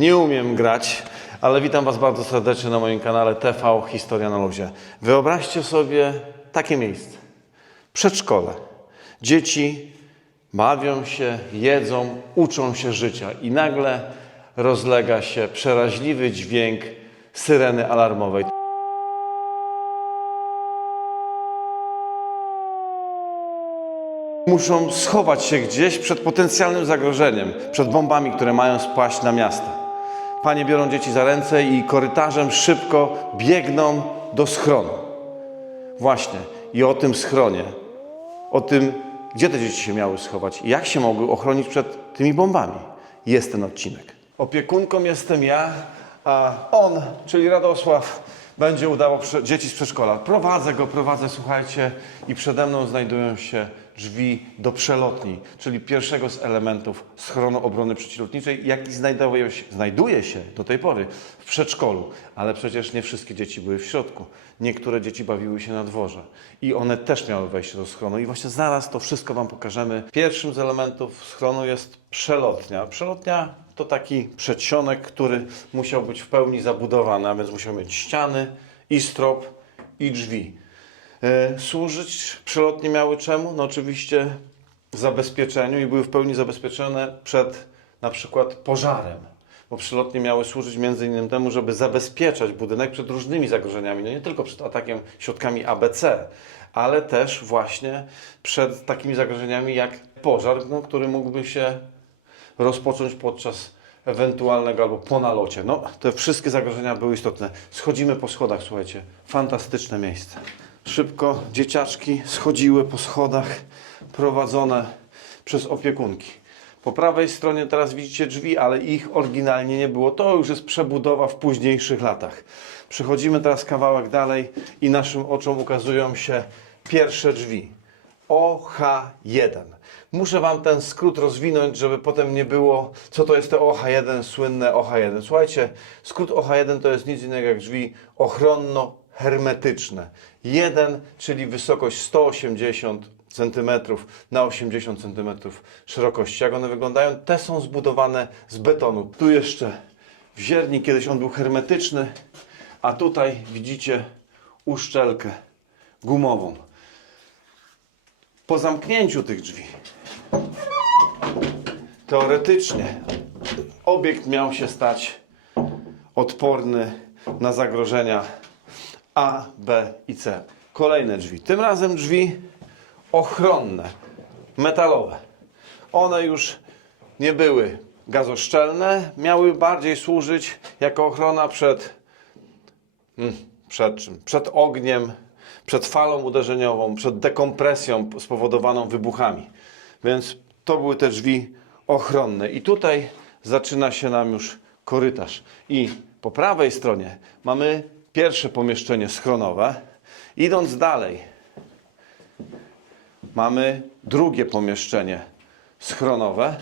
Nie umiem grać, ale witam Was bardzo serdecznie na moim kanale TV Historia na Luzie. Wyobraźcie sobie takie miejsce. Przedszkole. Dzieci bawią się, jedzą, uczą się życia i nagle rozlega się przeraźliwy dźwięk syreny alarmowej. Muszą schować się gdzieś przed potencjalnym zagrożeniem, przed bombami, które mają spaść na miasto. Panie biorą dzieci za ręce i korytarzem szybko biegną do schronu. Właśnie. I o tym schronie, o tym, gdzie te dzieci się miały schować i jak się mogły ochronić przed tymi bombami, jest ten odcinek. Opiekunką jestem ja, a on, czyli Radosław, będzie udawał dzieci z przedszkola. Prowadzę go, prowadzę, słuchajcie, i przede mną znajdują się drzwi do przelotni, czyli pierwszego z elementów schronu obrony przeciwlotniczej, jaki znajduje się, znajduje się do tej pory w przedszkolu. Ale przecież nie wszystkie dzieci były w środku. Niektóre dzieci bawiły się na dworze i one też miały wejście do schronu. I właśnie zaraz to wszystko Wam pokażemy. Pierwszym z elementów schronu jest przelotnia. Przelotnia to taki przedsionek, który musiał być w pełni zabudowany, a więc musiał mieć ściany i strop i drzwi. E, Służyć przelotnie miały czemu? No oczywiście zabezpieczeniu i były w pełni zabezpieczone przed na przykład pożarem. Bo przelotnie miały służyć między innymi temu, żeby zabezpieczać budynek przed różnymi zagrożeniami, no nie tylko przed atakiem środkami ABC, ale też właśnie przed takimi zagrożeniami jak pożar, no, który mógłby się rozpocząć podczas ewentualnego albo po nalocie. No, te wszystkie zagrożenia były istotne. Schodzimy po schodach, słuchajcie. Fantastyczne miejsce. Szybko dzieciaczki schodziły po schodach prowadzone przez opiekunki. Po prawej stronie teraz widzicie drzwi, ale ich oryginalnie nie było. To już jest przebudowa w późniejszych latach. Przechodzimy teraz kawałek dalej i naszym oczom ukazują się pierwsze drzwi. OH1. Muszę Wam ten skrót rozwinąć, żeby potem nie było, co to jest to OH1, słynne OH1. Słuchajcie, skrót OH1 to jest nic innego jak drzwi ochronno-hermetyczne. 1, czyli wysokość 180 cm na 80 cm szerokości. Jak one wyglądają? Te są zbudowane z betonu. Tu jeszcze w zierni kiedyś on był hermetyczny, a tutaj widzicie uszczelkę gumową. Po zamknięciu tych drzwi, teoretycznie, obiekt miał się stać odporny na zagrożenia A, B i C. Kolejne drzwi. Tym razem drzwi ochronne, metalowe. One już nie były gazoszczelne, miały bardziej służyć jako ochrona przed Mm, Przed czym? Przed ogniem, przed falą uderzeniową, przed dekompresją spowodowaną wybuchami. Więc to były te drzwi ochronne. I tutaj zaczyna się nam już korytarz. I po prawej stronie mamy pierwsze pomieszczenie schronowe. Idąc dalej, mamy drugie pomieszczenie schronowe.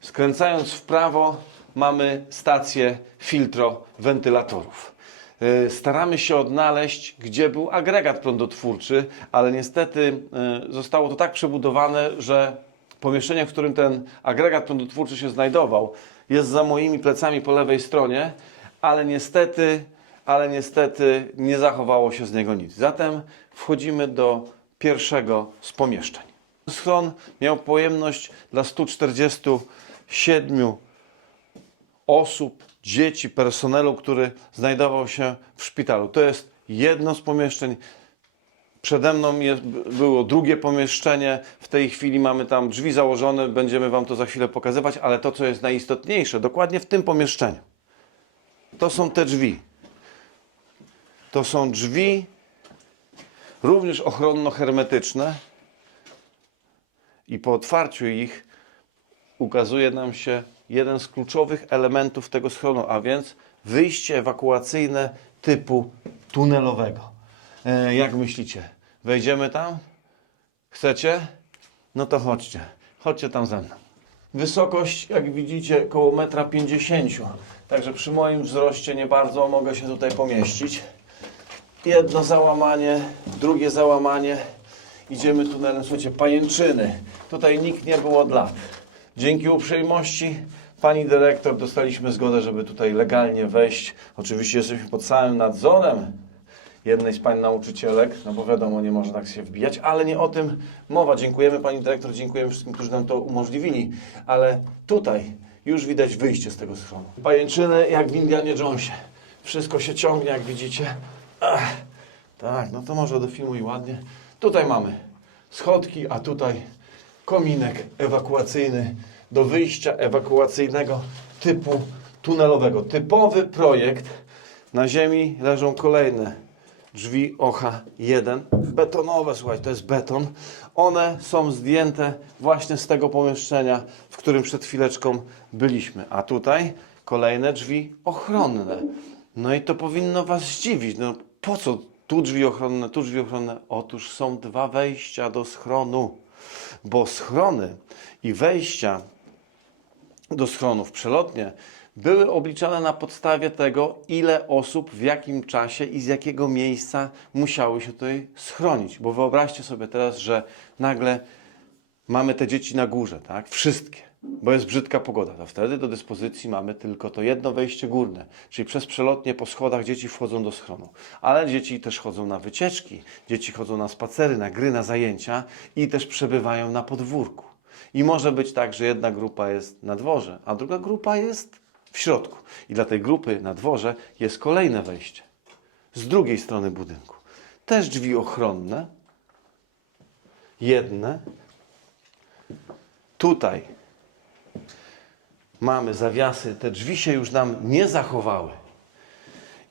Skręcając w prawo mamy stację filtrowentylatorów. Yy, Staramy się odnaleźć, gdzie był agregat prądotwórczy, ale niestety yy, zostało to tak przebudowane, że pomieszczenie, w którym ten agregat prądotwórczy się znajdował, jest za moimi plecami po lewej stronie, ale niestety, ale niestety nie zachowało się z niego nic. Zatem wchodzimy do pierwszego z pomieszczeń. Schron miał pojemność dla 147 osób, dzieci, personelu, który znajdował się w szpitalu. To jest jedno z pomieszczeń. Przede mną jest, było drugie pomieszczenie. W tej chwili mamy tam drzwi założone. Będziemy Wam to za chwilę pokazywać, ale to, co jest najistotniejsze, dokładnie w tym pomieszczeniu, to są te drzwi. To są drzwi również ochronno-hermetyczne i po otwarciu ich ukazuje nam się jeden z kluczowych elementów tego schronu, a więc wyjście ewakuacyjne typu tunelowego. E, jak myślicie? Wejdziemy tam? Chcecie? No to chodźcie. Chodźcie tam ze mną. Wysokość, jak widzicie, około 1,50 m. Także przy moim wzroście nie bardzo mogę się tutaj pomieścić. Jedno załamanie, drugie załamanie. Idziemy tunelem, słuchajcie, pajęczyny. Tutaj nikt nie był od lat. Dzięki uprzejmości Pani dyrektor, dostaliśmy zgodę, żeby tutaj legalnie wejść. Oczywiście jesteśmy pod całym nadzorem jednej z pań nauczycielek, no bo wiadomo, nie można tak się wbijać, ale nie o tym mowa. Dziękujemy pani dyrektor, dziękujemy wszystkim, którzy nam to umożliwili, ale tutaj już widać wyjście z tego schronu. Pajęczyny jak w Indianie Jonesie. Wszystko się ciągnie, jak widzicie. Ach, tak, no to może dofilmuj ładnie. Tutaj mamy schodki, a tutaj kominek ewakuacyjny do wyjścia ewakuacyjnego typu tunelowego. Typowy projekt. Na ziemi leżą kolejne drzwi OHA 1. Betonowe, słuchaj, to jest beton. One są zdjęte właśnie z tego pomieszczenia, w którym przed chwileczką byliśmy. A tutaj kolejne drzwi ochronne. No i to powinno Was zdziwić. No po co tu drzwi ochronne, tu drzwi ochronne? Otóż są dwa wejścia do schronu. Bo schrony i wejścia do schronów przelotnie były obliczane na podstawie tego, ile osób w jakim czasie i z jakiego miejsca musiały się tutaj schronić. Bo wyobraźcie sobie teraz, że nagle mamy te dzieci na górze, tak? Wszystkie, bo jest brzydka pogoda. To wtedy do dyspozycji mamy tylko to jedno wejście górne, czyli przez przelotnie po schodach dzieci wchodzą do schronu. Ale dzieci też chodzą na wycieczki, dzieci chodzą na spacery, na gry, na zajęcia i też przebywają na podwórku. I może być tak, że jedna grupa jest na dworze, a druga grupa jest w środku. I dla tej grupy na dworze jest kolejne wejście z drugiej strony budynku. Też drzwi ochronne, jedne. Tutaj mamy zawiasy, te drzwi się już nam nie zachowały.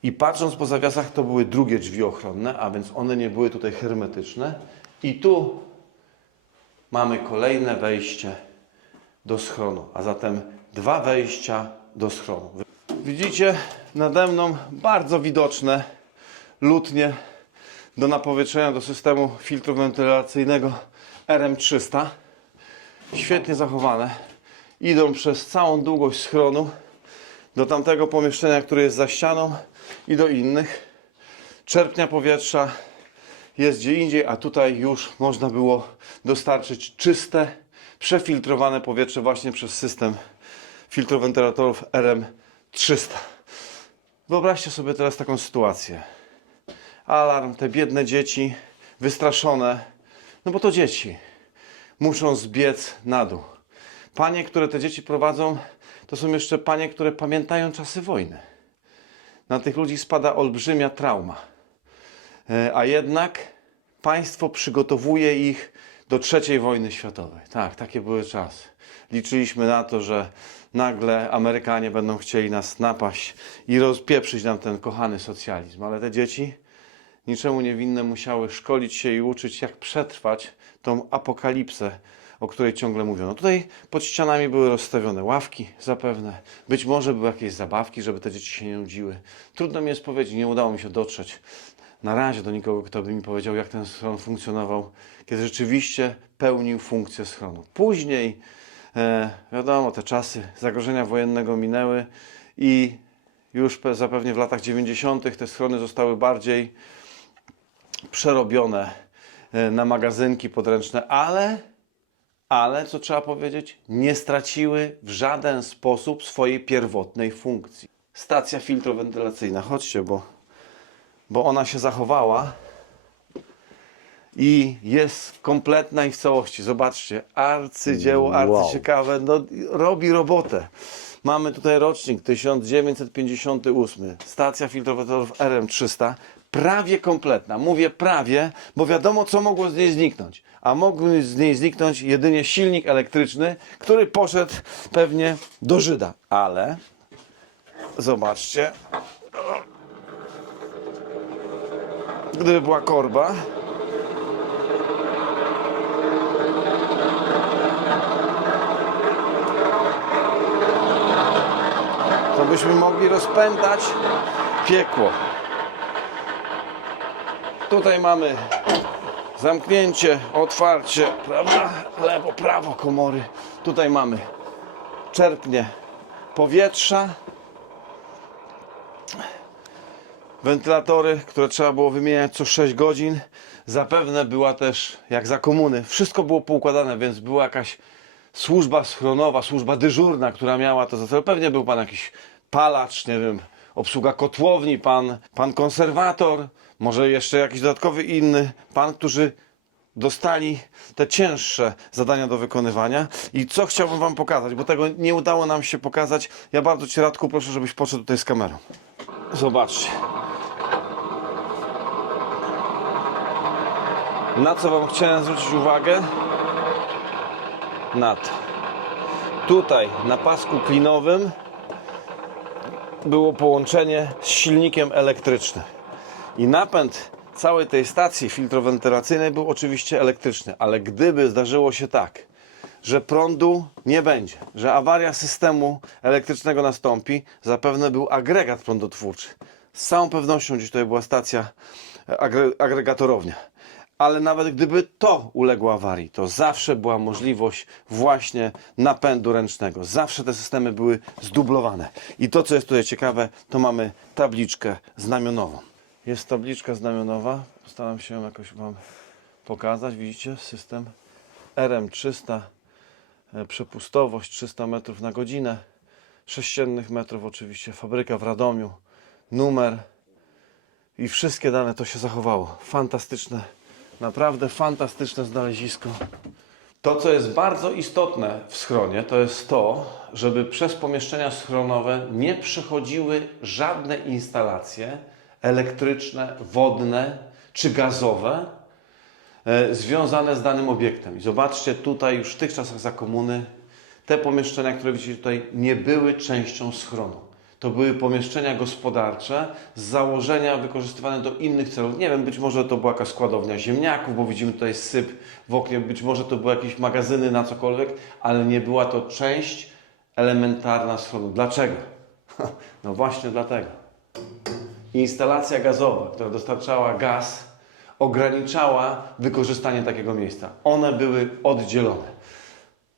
I patrząc po zawiasach, to były drugie drzwi ochronne, a więc one nie były tutaj hermetyczne. I tu mamy kolejne wejście do schronu, a zatem dwa wejścia do schronu. Widzicie nade mną bardzo widoczne lutnie do napowietrzenia do systemu filtru wentylacyjnego RM300. Świetnie zachowane. Idą przez całą długość schronu do tamtego pomieszczenia, które jest za ścianą i do innych. Czerpnia powietrza jest gdzie indziej, a tutaj już można było dostarczyć czyste, przefiltrowane powietrze właśnie przez system filtrowentylatorów RM300. Wyobraźcie sobie teraz taką sytuację. Alarm, te biedne dzieci, wystraszone, no bo to dzieci, muszą zbiec na dół. Panie, które te dzieci prowadzą, to są jeszcze panie, które pamiętają czasy wojny. Na tych ludzi spada olbrzymia trauma. E, A jednak państwo przygotowuje ich do trzeciej wojny światowej. Tak, takie były czasy. Liczyliśmy na to, że nagle Amerykanie będą chcieli nas napaść i rozpieprzyć nam ten kochany socjalizm. Ale te dzieci, niczemu niewinne, musiały szkolić się i uczyć, jak przetrwać tą apokalipsę, o której ciągle mówiono. Tutaj pod ścianami były rozstawione ławki zapewne, być może były jakieś zabawki, żeby te dzieci się nie nudziły. Trudno mi jest powiedzieć, nie udało mi się dotrzeć na razie do nikogo, kto by mi powiedział, jak ten schron funkcjonował, kiedy rzeczywiście pełnił funkcję schronu. Później, e, wiadomo, te czasy zagrożenia wojennego minęły i już pe- zapewne w latach 90. te schrony zostały bardziej przerobione e, na magazynki podręczne, ale, ale, co trzeba powiedzieć, nie straciły w żaden sposób swojej pierwotnej funkcji. Stacja filtrowentylacyjna, chodźcie, bo, bo ona się zachowała i jest kompletna i w całości. Zobaczcie, arcydzieło, arcyciekawe, no, robi robotę. Mamy tutaj rocznik 1958, stacja filtrowatorów RM300, prawie kompletna. Mówię prawie, bo wiadomo, co mogło z niej zniknąć. A mógł z niej zniknąć jedynie silnik elektryczny, który poszedł pewnie do Żyda. Ale zobaczcie, gdyby była korba, to byśmy mogli rozpętać piekło. Tutaj mamy zamknięcie, otwarcie, prawda? Lewo, prawo komory. Tutaj mamy czerpnie powietrza. Wentylatory, które trzeba było wymieniać co 6 godzin. Zapewne była też, jak za komuny, wszystko było poukładane, więc była jakaś służba schronowa, służba dyżurna, która miała to za cel. Pewnie był pan jakiś palacz, nie wiem, obsługa kotłowni, pan, pan konserwator, może jeszcze jakiś dodatkowy inny pan, którzy dostali te cięższe zadania do wykonywania. I co chciałbym Wam pokazać, bo tego nie udało nam się pokazać. Ja bardzo Cię, Radku, proszę, żebyś podszedł tutaj z kamerą. Zobaczcie. Na co Wam chciałem zwrócić uwagę? Na. Tutaj na pasku klinowym było połączenie z silnikiem elektrycznym. I napęd całej tej stacji filtrowentylacyjnej był oczywiście elektryczny, ale gdyby zdarzyło się tak, że prądu nie będzie, że awaria systemu elektrycznego nastąpi, zapewne był agregat prądotwórczy. Z całą pewnością gdzieś tutaj była stacja agre, agregatorownia. Ale nawet gdyby to uległo awarii, to zawsze była możliwość właśnie napędu ręcznego. Zawsze te systemy były zdublowane. I to, co jest tutaj ciekawe, to mamy tabliczkę znamionową. Jest tabliczka znamionowa. Postaram się ją jakoś Wam pokazać. Widzicie? System RM300. e, Przepustowość 300 metrów na godzinę. Sześciennych metrów oczywiście. Fabryka w Radomiu. Numer. I wszystkie dane to się zachowało. Fantastyczne. Naprawdę fantastyczne znalezisko. To, co jest bardzo istotne w schronie, to jest to, żeby przez pomieszczenia schronowe nie przechodziły żadne instalacje elektryczne, wodne czy gazowe e, związane z danym obiektem. I zobaczcie, tutaj już w tych czasach za komuny te pomieszczenia, które widzicie tutaj, nie były częścią schronu. To były pomieszczenia gospodarcze z założenia wykorzystywane do innych celów. Nie wiem, być może to była jakaś składownia ziemniaków, bo widzimy tutaj syp w oknie, być może to były jakieś magazyny na cokolwiek, ale nie była to część elementarna schronu. Dlaczego? No właśnie dlatego. Instalacja gazowa, która dostarczała gaz, ograniczała wykorzystanie takiego miejsca. One były oddzielone.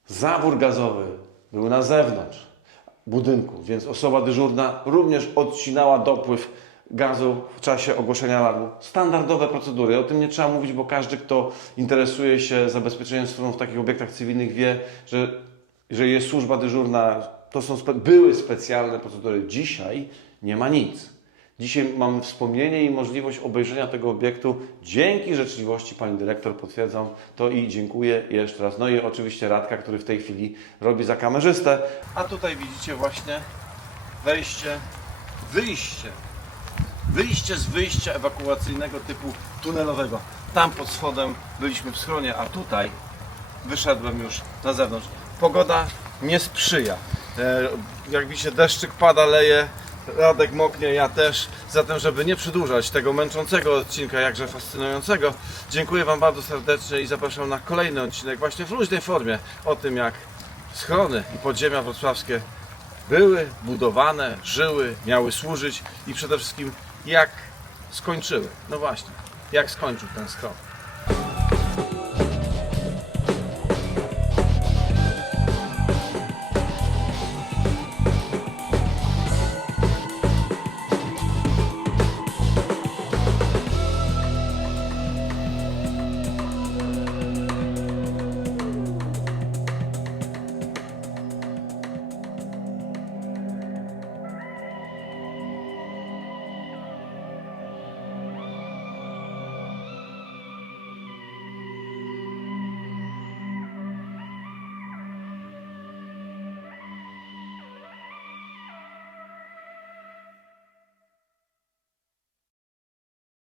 Zawór gazowy był na zewnątrz budynku, więc osoba dyżurna również odcinała dopływ gazu w czasie ogłoszenia alarmu. Standardowe procedury, o tym nie trzeba mówić, bo każdy, kto interesuje się zabezpieczeniem stron w takich obiektach cywilnych wie, że jeżeli jest służba dyżurna, to są spe- były specjalne procedury. Dzisiaj nie ma nic. Dzisiaj mamy wspomnienie i możliwość obejrzenia tego obiektu dzięki życzliwości pani dyrektor, potwierdzam to i dziękuję jeszcze raz. No i oczywiście Radka, który w tej chwili robi za kamerzystę. A tutaj widzicie właśnie wejście, wyjście. Wyjście z wyjścia ewakuacyjnego typu tunelowego. Tam pod schodem byliśmy w schronie, a tutaj wyszedłem już na zewnątrz. Pogoda nie sprzyja. E, Jak widzicie, deszczyk pada, leje, Radek moknie, ja też. Zatem, żeby nie przedłużać tego męczącego odcinka, jakże fascynującego, dziękuję Wam bardzo serdecznie i zapraszam na kolejny odcinek właśnie w luźnej formie o tym, jak schrony i podziemia wrocławskie były budowane, żyły, miały służyć i przede wszystkim jak skończyły. No właśnie, jak skończył ten schron.